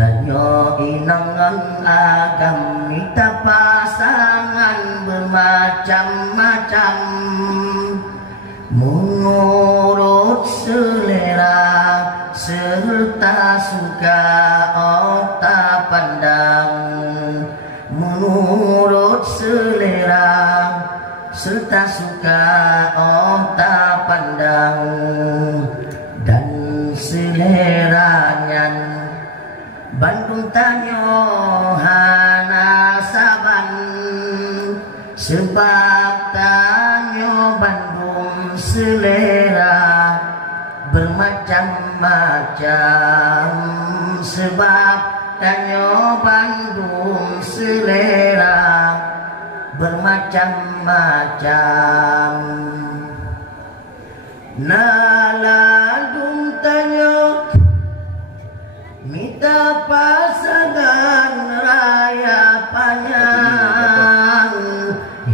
Danyo inangan agam minta pasangan bermacam-macam menurut selera serta suka otak pandang, menurut selera serta suka otak pandang dan seleranya. Bandung tanyo hana saban sebab tanyo Bandung selera bermacam-macam, sebab tanyo Bandung selera bermacam-macam. Naladung tanyo minta pasangan raya panjang,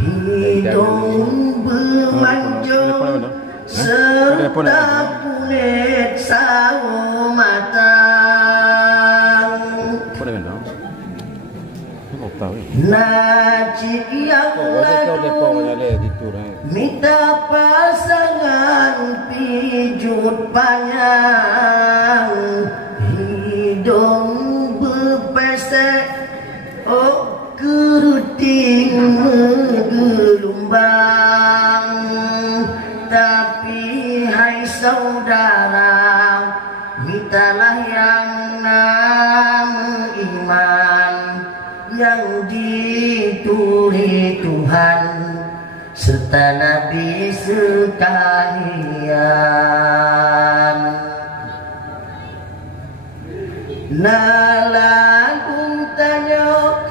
hidung bermancung serta kulit sawo matang. Najib yang lalu minta pasangan pijut panjang, hidung berpesek, oh keruting menggelombang. Tapi hai saudara, mintalah yang nama iman yang ditulis Tuhan serta Nabi sekalian. Naladung tanyo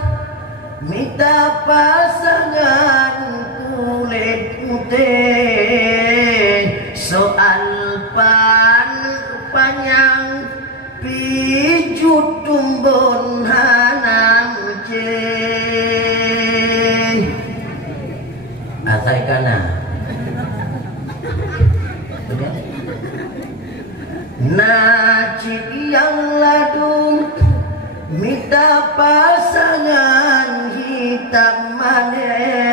minta pasangan kulit putih, soal panjang pijut tumbon hanam cing asai kana. Najib yang ladung minta pasangan hitam manis,